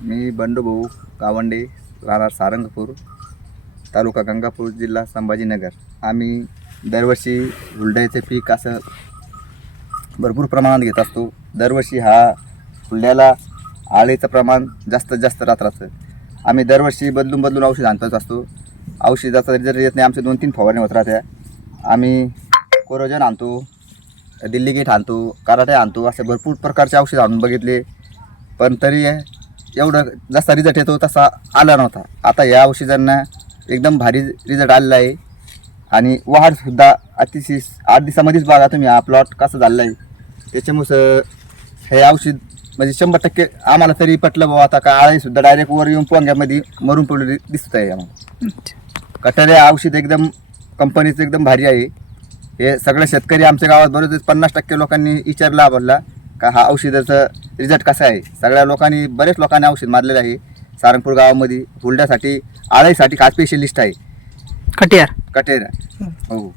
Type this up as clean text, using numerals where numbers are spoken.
मी बंडूभाऊ गावंडे, राहणार सारंगपूर, तालुका गंगापूर, जिल्हा संभाजीनगर. आम्ही दरवर्षी हुरड्याचे पीक असं भरपूर प्रमाणात घेत असतो. दरवर्षी हा हुरड्याला आळीचं प्रमाण जास्तीत जास्त राहतं. आम्ही दरवर्षी बदलून औषध आणतच असतो. औषधाचा रिझल्ट येत नाही. आमचे 2-3 फवारणी होत राहत्या. आम्ही कोरोजन आणतो, दिल्ली गेट आणतो, कराटे आणतो, असे भरपूर प्रकारचे औषध आणून बघितले, पण तरी एवढं जसा रिझल्ट येतो तसा आला नव्हता. आता या औषधांना एकदम भारी रिझल्ट आलेला आहे आणि वाढसुद्धा अतिशय 8 दिवसामध्येच बघा तुम्ही हा प्लॉट कसा झालेला आहे. त्याच्यामुळं हे औषध म्हणजे 100% आम्हाला तरी पटलं बाबा. आता का आळीसुद्धा डायरेक्ट वर येऊन पोंग्यामध्ये मरून पडलेली दिसत आहे आम्हाला. कटारे औषध एकदम कंपनीचं एकदम भारी आहे. हे सगळे शेतकरी आमच्या गावात बरोबर 50% लोकांनी विचारला आम्हाला का हा औषधाचं रिझल्ट कसा आहे. सगळ्या लोकांनी बरेच लोकांनी औषध मारलेलं आहे. सारंगपूर गावामध्ये हुरड्यासाठी आळीसाठी खास स्पेशलिस्ट आहे कटेर. हो.